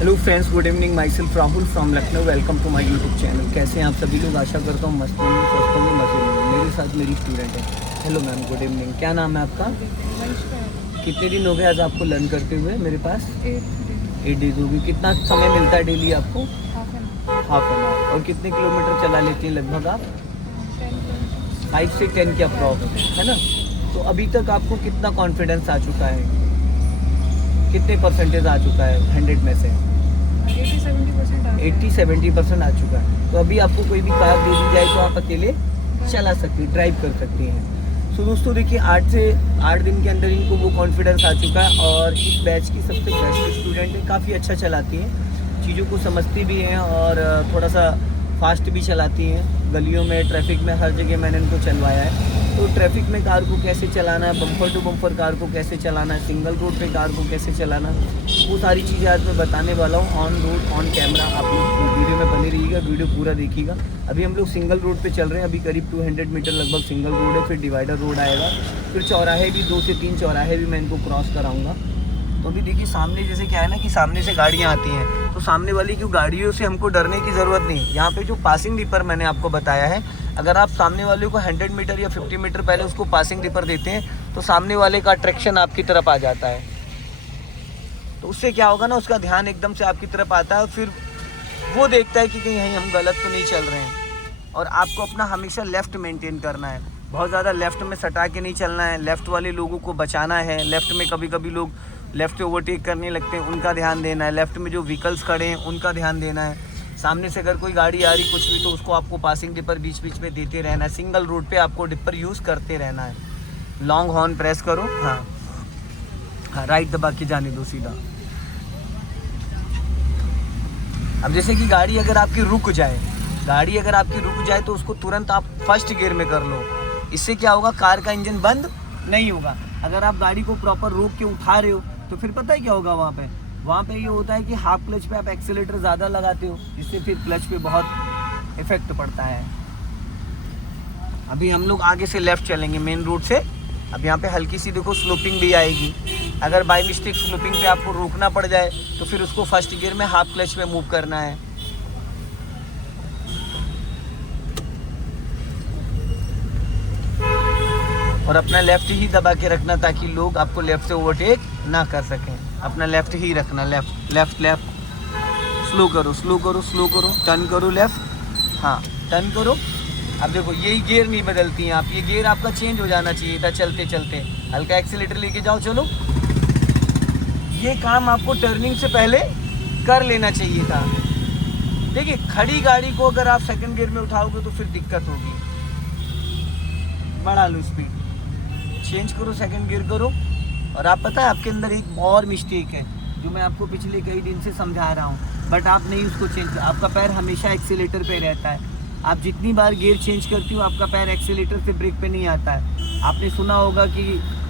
Hello friends, good evening. Myself Rahul from Lucknow. Welcome to my YouTube channel. कैसे हैं आप सभी लोग? आशा करता हूँ मस्त होंगे, स्वस्थ होंगे, मजे होंगे। मेरे साथ मेरी स्टूडेंट है। Hello ma'am, good evening. क्या नाम है आपका? कितने दिन हो गए आज आपको लर्न करते हुए मेरे पास? 8 डेज हो गए। कितना समय मिलता है डेली आपको? Half an hour. और कितने किलोमीटर चला लेती हैं लगभग आप? 5 से 10 के अप्रॉक्स, है ना? तो अभी तक आपको कितना कॉन्फिडेंस आ चुका है? कितने परसेंटेज आ चुका है 100 में से? 80-70% आ चुका है। तो अभी आपको कोई भी कार दे दी जाए तो आप अकेले चला सकती, ड्राइव कर सकती हैं। सो दोस्तों देखिए, 8 से 8 दिन के अंदर इनको वो कॉन्फिडेंस आ चुका है और इस बैच की सबसे बेस्ट स्टूडेंट है। काफ़ी अच्छा चलाती हैं, चीज़ों को समझती भी हैं और थोड़ा सा फास्ट भी चलाती हैं। गलियों में, ट्रैफिक में, हर जगह मैंने इनको चलवाया है। तो ट्रैफिक में कार को कैसे चलाना है, बम्पर टू बम्पर कार को कैसे चलाना है, सिंगल रोड पे कार को कैसे चलाना है, वो सारी चीज़ें आज मैं बताने वाला हूँ ऑन रोड ऑन कैमरा। आप लोग वीडियो में बने रहिएगा, वीडियो पूरा देखिएगा। अभी हम लोग सिंगल रोड पे चल रहे हैं। अभी करीब 200 मीटर लगभग सिंगल रोड है, फिर डिवाइडर रोड आएगा, फिर चौराहे भी 2 से 3 चौराहे भी मैं इनको क्रॉस कराऊँगा। तो अभी देखिए सामने जैसे क्या है ना कि सामने से गाड़ियाँ आती हैं, तो सामने वाली की गाड़ियों से हमको डरने की ज़रूरत नहीं। यहाँ पे जो पासिंग डिपर मैंने आपको बताया है, अगर आप सामने वाले को 100 मीटर या 50 मीटर पहले उसको पासिंग डिपर देते हैं तो सामने वाले का अट्रैक्शन आपकी तरफ आ जाता है। तो उससे क्या होगा ना, उसका ध्यान एकदम से आपकी तरफ आता है और फिर वो देखता है कि कहीं हम गलत तो नहीं चल रहे हैं। और आपको अपना हमेशा लेफ़्ट मेंटेन करना है, बहुत ज़्यादा लेफ़्ट में सटा के नहीं चलना है। लेफ़्ट वाले लोगों को बचाना है। लेफ़्ट में कभी कभी लोग लेफ़्ट से ओवरटेक करने लगते हैं, उनका ध्यान देना है। लेफ़्ट में जो व्हीकल्स खड़े हैं उनका ध्यान देना है। सामने से अगर कोई गाड़ी आ रही कुछ भी तो उसको आपको पासिंग डिपर बीच बीच में देते रहना है। सिंगल रोड पे आपको डिपर यूज़ करते रहना है। लॉन्ग हॉर्न प्रेस करो, हाँ, राइट दबा के जाने दो सीधा। अब जैसे कि गाड़ी अगर आपकी रुक जाए तो उसको तुरंत आप फर्स्ट गियर में कर लो। इससे क्या होगा, कार का इंजन बंद नहीं होगा। अगर आप गाड़ी को प्रॉपर रोक के उठा रहे हो तो फिर पता है क्या होगा, वहाँ पे ये होता है कि हाफ क्लच पे आप एक्सीलेटर ज़्यादा लगाते हो, जिससे फिर क्लच पे बहुत इफेक्ट पड़ता है। अभी हम लोग आगे से लेफ़्ट चलेंगे मेन रोड से। अब यहाँ पे हल्की सी देखो स्लोपिंग भी आएगी। अगर बाई मिस्टेक स्लोपिंग पे आपको रोकना पड़ जाए तो फिर उसको फर्स्ट गियर में हाफ क्लच में मूव करना है। और अपना लेफ़्ट ही दबा के रखना ताकि लोग आपको लेफ़्ट से ओवरटेक ना कर सकें। अपना लेफ़्ट ही रखना, लेफ़्ट। स्लो करो, टर्न करो लेफ़्ट, हाँ टर्न करो। अब देखो यही गियर नहीं बदलती हैं आप, ये गियर आपका चेंज हो जाना चाहिए था चलते चलते। हल्का एक्सीलेटर लेके जाओ, चलो। ये काम आपको टर्निंग से पहले कर लेना चाहिए था। देखिए खड़ी गाड़ी को अगर आप सेकंड गियर में उठाओगे तो फिर दिक्कत होगी। बढ़ा लो स्पीड, चेंज करो, सेकंड गियर करो। और आप पता है आपके अंदर एक और मिस्टेक है जो मैं आपको पिछले कई दिन से समझा रहा हूँ, बट आप नहीं उसको चेंज। आपका पैर हमेशा एक्सीलेटर पे रहता है। आप जितनी बार गियर चेंज करती हो आपका पैर एक्सीलेटर से ब्रेक पे नहीं आता है। आपने सुना होगा कि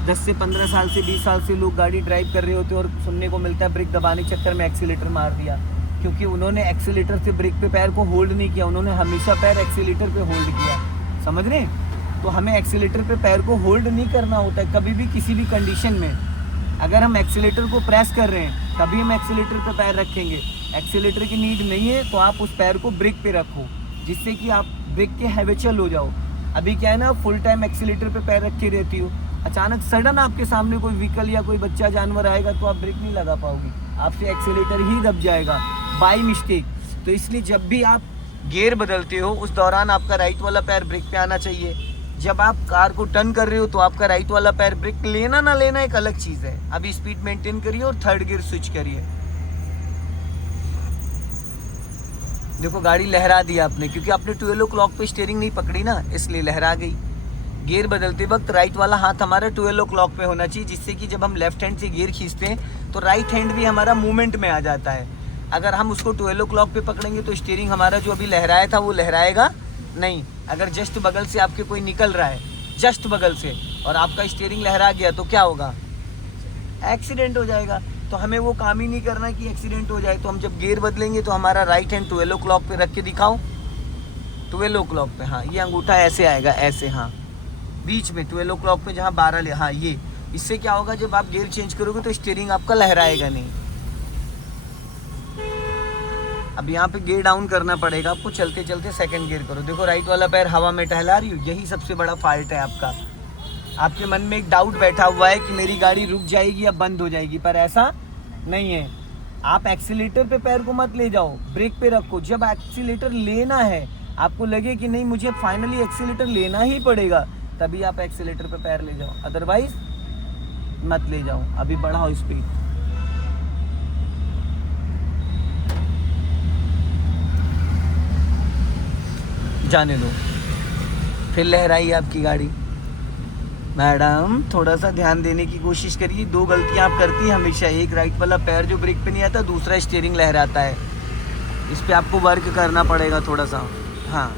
10 से 15 साल से 20 साल से लोग गाड़ी ड्राइव कर रहे होते हैं और सुनने को मिलता है ब्रेक दबाने के चक्कर में एक्सीलेटर मार दिया, क्योंकि उन्होंने एक्सीलेटर से ब्रेक पे पैर को होल्ड नहीं किया, उन्होंने हमेशा पैर एक्सीलेटर पे होल्ड किया। समझ रहे हैं? तो हमें एक्सीलेटर पे पैर को होल्ड नहीं करना होता है कभी भी, किसी भी कंडीशन में। अगर हम एक्सीलेटर को प्रेस कर रहे हैं तभी हम एक्सीलेटर पे पैर रखेंगे। एक्सीलेटर की नीड नहीं है तो आप उस पैर को ब्रेक पे रखो, जिससे कि आप ब्रेक के हैबिचुअल हो जाओ। अभी क्या है ना, फुल टाइम एक्सीलेटर पे पैर रखे रहती हो, अचानक सडन आपके सामने कोई व्हीकल या कोई बच्चा जानवर आएगा तो आप ब्रेक नहीं लगा पाओगे, आपसे एक्सीलेटर ही दब जाएगा बाई मिस्टेक। तो इसलिए जब भी आप गियर बदलते हो उस दौरान आपका राइट वाला पैर ब्रेक पे आना चाहिए। जब आप कार को टर्न कर रहे हो तो आपका राइट वाला पैर ब्रेक लेना ना लेना एक अलग चीज़ है। अभी स्पीड मेंटेन करिए और थर्ड गियर स्विच करिए। देखो गाड़ी लहरा दी आपने, क्योंकि आपने 12 o'clock पे स्टीयरिंग नहीं पकड़ी ना, इसलिए लहरा गई। गियर बदलते वक्त राइट वाला हाथ हमारा 12 o'clock पे होना चाहिए, जिससे कि जब हम लेफ्ट हैंड से गियर खींचते हैं तो राइट हैंड भी हमारा मूवमेंट में आ जाता है। अगर हम उसको 12 o'clock पे पकड़ेंगे तो स्टीयरिंग हमारा जो अभी लहराया था वो लहराएगा नहीं। अगर जस्ट बगल से आपके कोई निकल रहा है, जस्ट बगल से, और आपका स्टीयरिंग लहरा गया तो क्या होगा, एक्सीडेंट हो जाएगा। तो हमें वो काम ही नहीं करना कि एक्सीडेंट हो जाए। तो हम जब गियर बदलेंगे तो हमारा राइट हैंड 12 o'clock पे रख के दिखाओ, 12 o'clock पे, हाँ ये अंगूठा ऐसे आएगा, ऐसे, हाँ बीच में 12 o'clock पे जहाँ 12 ले, हाँ ये। इससे क्या होगा, जब आप गियर चेंज करोगे तो स्टीयरिंग आपका लहराएगा नहीं। अब यहाँ पे गियर डाउन करना पड़ेगा आपको, चलते चलते सेकंड गियर करो। देखो राइट वाला पैर हवा में टहला रही हूँ, यही सबसे बड़ा फॉल्ट है आपका। आपके मन में एक डाउट बैठा हुआ है कि मेरी गाड़ी रुक जाएगी या बंद हो जाएगी, पर ऐसा नहीं है। आप एक्सीलेटर पे पैर को मत ले जाओ, ब्रेक पे रखो। जब एक्सीलेटर लेना है, आपको लगे कि नहीं मुझे फाइनली एक्सीलेटर लेना ही पड़ेगा, तभी आप एक्सीलेटर पे पैर ले जाओ, अदरवाइज मत ले जाओ। अभी बढ़ाओ स्पीड, जाने दो, फिर लहराई आपकी गाड़ी। मैडम थोड़ा सा ध्यान देने की कोशिश करिए। 2 गलतियां आप करती हैं हमेशा। एक राइट वाला पैर जो ब्रेक पे नहीं आता, दूसरा स्टीयरिंग लहराता है। इस पे आपको वर्क करना पड़ेगा थोड़ा सा। हाँ,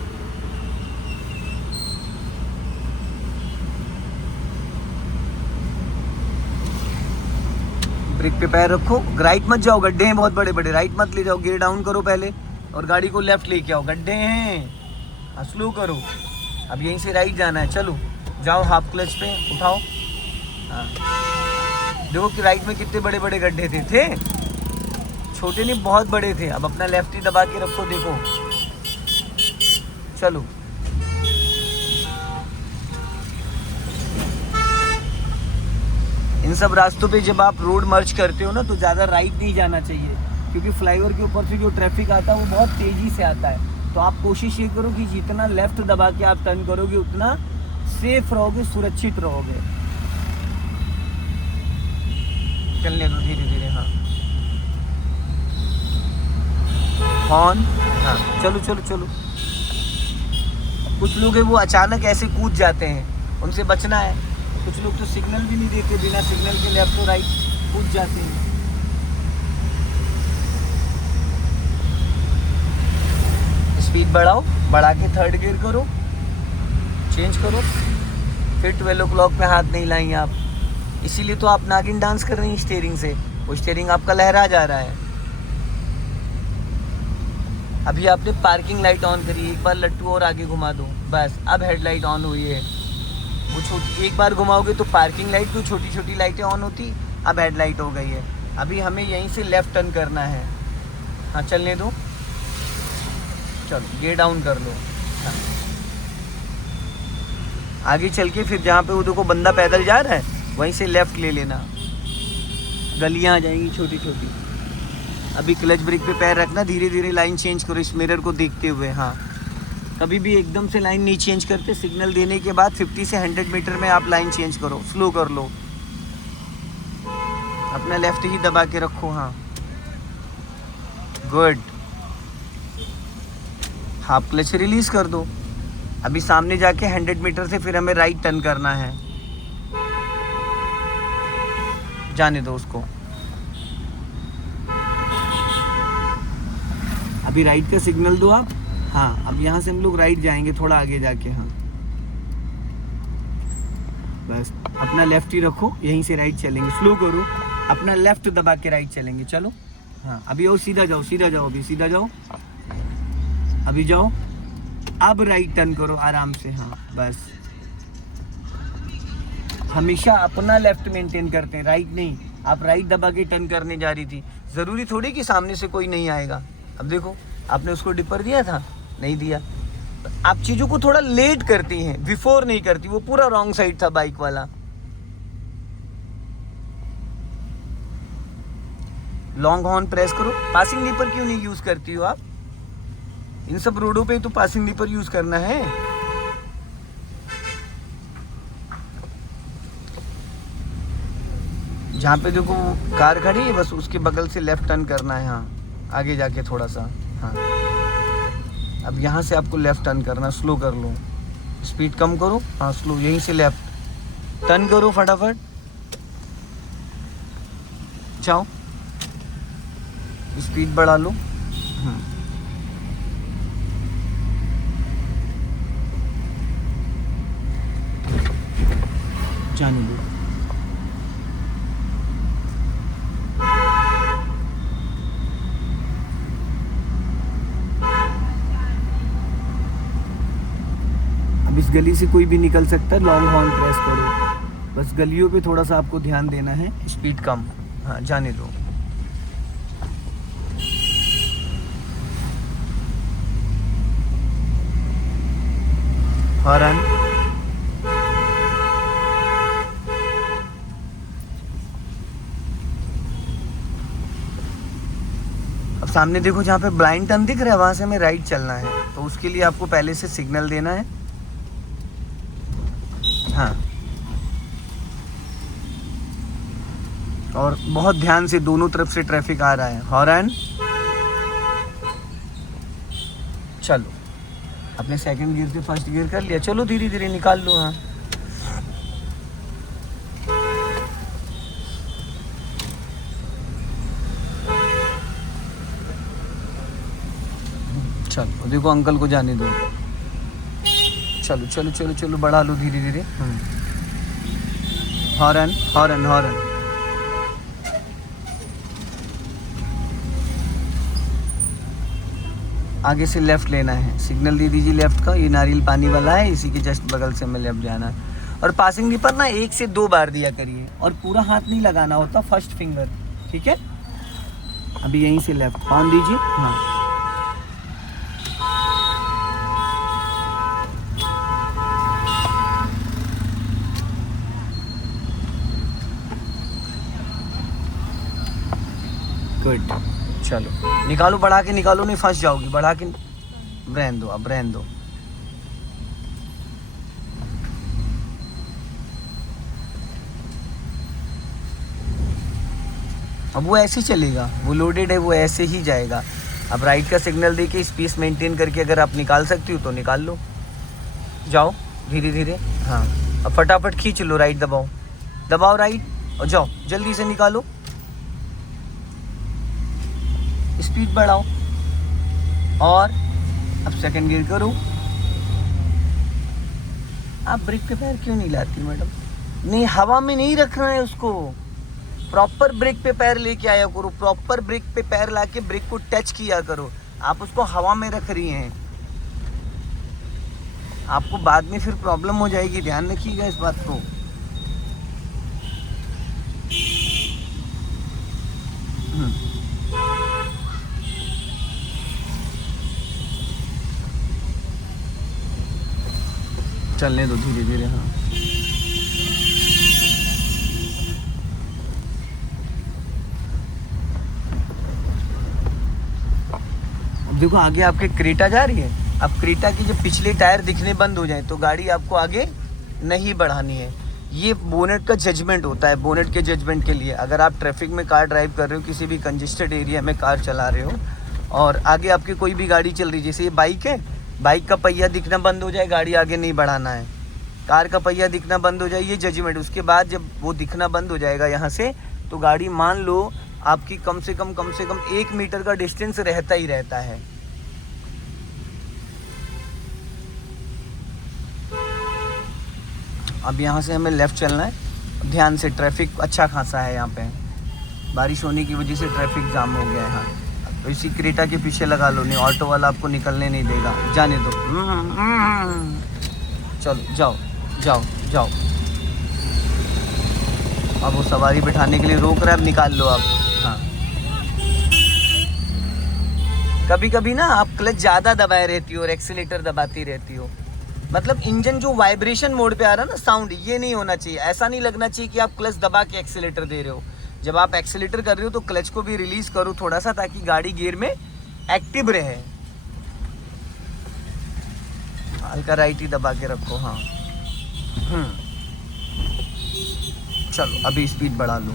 ब्रेक पे पैर रखो, राइट मत जाओ, गड्ढे हैं बहुत बड़े बड़े, राइट मत ले जाओ। गियर डाउन करो पहले और गाड़ी को लेफ्ट लेके आओ, गड्ढे हैं, स्लो करो। अब यहीं से राइट जाना है, चलो जाओ, हाफ क्लच पे उठाओ। हाँ, देखो कि राइट में कितने बड़े बड़े गड्ढे थे छोटे नहीं, बहुत बड़े थे। अब अपना लेफ्ट ही दबा के रखो, देखो, चलो। इन सब रास्तों पे जब आप रोड मर्ज करते हो ना, तो ज़्यादा राइट नहीं जाना चाहिए, क्योंकि फ्लाईओवर के ऊपर से जो ट्रैफिक आता है वो बहुत तेज़ी से आता है। तो आप कोशिश ये करो कि जितना लेफ्ट दबा के आप टर्न करोगे उतना सेफ रहोगे, सुरक्षित रहोगे। चलने दो धीरे धीरे। हाँ, हॉर्न। हाँ, चलो चलो चलो। कुछ लोग हैं वो अचानक ऐसे कूद जाते हैं, उनसे बचना है। कुछ लोग तो सिग्नल भी नहीं देते, बिना सिग्नल के लेफ्ट और राइट कूद जाते हैं। स्पीड बढ़ाओ, बढ़ा के थर्ड गियर करो, चेंज करो। फिर 12 o'clock पे हाथ नहीं लाएंगे आप, इसीलिए तो आप नागिन डांस कर रही हैं स्टीयरिंग से। वो स्टीयरिंग आपका लहरा जा रहा है। अभी आपने पार्किंग लाइट ऑन करी, एक बार लट्टू और आगे घुमा दो, बस। अब हेडलाइट ऑन हुई है। वो छोटी एक बार घुमाओगे तो पार्किंग लाइट, तो छोटी छोटी लाइटें ऑन होती, अब हेडलाइट हो गई है। अभी हमें यहीं से लेफ्ट टर्न करना है। हाँ, चलने दो, चलो गियर डाउन कर लो। हाँ, आगे चल के फिर जहाँ पे वो देखो बंदा पैदल जा रहा है, वहीं से लेफ्ट ले लेना। गलियाँ आ जाएंगी छोटी छोटी। अभी क्लच ब्रेक पे पैर रखना, धीरे धीरे लाइन चेंज करो इस मिरर को देखते हुए। हाँ, कभी भी एकदम से लाइन नहीं चेंज करते, सिग्नल देने के बाद 50 से 100 मीटर में आप लाइन चेंज करो, स्लो कर लो। अपना लेफ्ट ही दबा के रखो। हाँ, गुड। हाफ क्लच रिलीज कर दो। अभी सामने जाके 100 मीटर से फिर हमें राइट टर्न करना है, जाने दो उसको। अभी राइट का सिग्नल दो आप। हाँ, अब यहाँ से हम लोग राइट जाएंगे थोड़ा आगे जाके। हाँ, बस अपना लेफ्ट ही रखो, यहीं से राइट चलेंगे। स्लो करो, अपना लेफ्ट दबा के राइट चलेंगे। चलो। हाँ, अभी और सीधा जाओ, सीधा जाओ, अभी सीधा जाओ, अभी जाओ। अब राइट टर्न करो आराम से। हाँ, बस हमेशा अपना लेफ्ट मेंटेन करते हैं, राइट नहीं। आप राइट दबा के टर्न करने जा रही थी, ज़रूरी थोड़ी कि सामने से कोई नहीं आएगा। अब देखो, आपने उसको डिपर दिया था, नहीं दिया। आप चीज़ों को थोड़ा लेट करती हैं, बिफोर नहीं करती। वो पूरा रॉन्ग साइड था बाइक वाला। लॉन्ग हॉर्न प्रेस करो। पासिंग डिपर क्यों नहीं यूज़ करती हो आप? इन सब रोडों पे तो पासिंग डिपर यूज़ करना है। जहाँ पे देखो कार खड़ी है, बस उसके बगल से लेफ्ट टर्न करना है। हाँ, आगे जाके थोड़ा सा। हाँ, अब यहाँ से आपको लेफ्ट टर्न करना, स्लो कर लो, स्पीड कम करो। हाँ, स्लो, यहीं से लेफ्ट टर्न करो फटाफट, जाओ, स्पीड बढ़ा लो। जाने दो। अब इस गली से कोई भी निकल सकता है, लॉन्ग हॉर्न प्रेस करो। बस गलियों पे थोड़ा सा आपको ध्यान देना है, स्पीड कम। हाँ, जाने दो। हॉर्न। अब सामने देखो, जहाँ पे ब्लाइंड टर्न दिख रहा है वहां से हमें राइट चलना है, तो उसके लिए आपको पहले से सिग्नल देना है। हाँ, और बहुत ध्यान से, दोनों तरफ से ट्रैफिक आ रहा है। हॉर्न। चलो, अपने सेकंड गियर से फर्स्ट गियर कर लिया, चलो धीरे धीरे निकाल लो। हाँ, चलो देखो, अंकल को जाने दो। चलो चलो चलो चलो, बढ़ा लो धीरे धीरे। Horn horn horn. आगे से लेफ्ट लेना है, सिग्नल दे दीजिए लेफ्ट का। ये नारियल पानी वाला है, इसी के जस्ट बगल से हमें लेफ्ट जाना है। और पासिंग पर ना 1 से 2 बार दिया करिए, और पूरा हाथ नहीं लगाना होता, फर्स्ट फिंगर, ठीक है। अभी यहीं से लेफ्ट हॉर्न दीजिए। हाँ, गुड। चलो निकालो, बढ़ा के निकालो, नहीं फंस जाओगी, बढ़ा के। रहने दो, अब रहने दो। अब वो ऐसे ही चलेगा, वो लोडेड है, वो ऐसे ही जाएगा। अब राइट का सिग्नल दे के स्पेस मेंटेन करके अगर आप निकाल सकती हो तो निकाल लो। जाओ धीरे धीरे। हाँ, अब फटाफट खींच लो, राइट दबाओ, दबाओ राइट, और जाओ जल्दी से निकालो। स्पीड बढ़ाओ, और अब सेकंड गियर करो। आप ब्रेक पे पैर क्यों नहीं लाती मैडम? नहीं, हवा में नहीं रखना है उसको, प्रॉपर ब्रेक पे पैर लेके आया करो, प्रॉपर ब्रेक पे पैर लाके ब्रेक को टच किया करो। आप उसको हवा में रख रही हैं, आपको बाद में फिर प्रॉब्लम हो जाएगी, ध्यान रखिएगा इस बात को। चलने दो धीरे धीरे। हाँ, अब देखो आगे आपके क्रेटा जा रही है। अब क्रेटा की जब पिछले टायर दिखने बंद हो जाए तो गाड़ी आपको आगे नहीं बढ़ानी है। ये बोनेट का जजमेंट होता है, बोनेट के जजमेंट के लिए। अगर आप ट्रैफिक में कार ड्राइव कर रहे हो, किसी भी कंजेस्टेड एरिया में कार चला रहे हो, और आगे आपकी कोई भी गाड़ी चल रही है, जैसे ये बाइक है, बाइक का पहिया दिखना बंद हो जाए, गाड़ी आगे नहीं बढ़ाना है। कार का पहिया दिखना बंद हो जाए, ये जजमेंट। उसके बाद जब वो दिखना बंद हो जाएगा यहाँ से, तो गाड़ी मान लो आपकी कम से कम 1 मीटर का डिस्टेंस रहता ही रहता है। अब यहाँ से हमें लेफ़्ट चलना है, ध्यान से। ट्रैफिक अच्छा खासा है यहाँ पे, बारिश होने की वजह से ट्रैफिक जाम हो गया है यहाँ। तो इसी क्रेटा के पीछे लगा लो, नहीं ऑटो वाला आपको निकलने नहीं देगा, जाने दो। चलो जाओ जाओ जाओ। अब वो सवारी बिठाने के लिए रोक रहा है, अब निकाल लो आप। हाँ, कभी कभी ना आप क्लच ज़्यादा दबाए रहती हो और एक्सीलेटर दबाती रहती हो, मतलब इंजन जो वाइब्रेशन मोड पे आ रहा है ना, साउंड, ये नहीं होना चाहिए। ऐसा नहीं लगना चाहिए कि आप क्लच दबा के एक्सीलेटर दे रहे हो। जब आप एक्सीलेटर कर रहे हो तो क्लच को भी रिलीज करो थोड़ा सा, ताकि गाड़ी गियर में एक्टिव रहे। हल्का राइट ही दबा के रखो। हाँ, चलो अभी स्पीड बढ़ा लो।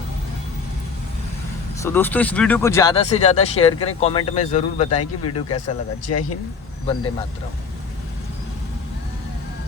सो दोस्तों, इस वीडियो को ज़्यादा से ज़्यादा शेयर करें, कमेंट में ज़रूर बताएं कि वीडियो कैसा लगा। जय हिंद, वंदे मातरम।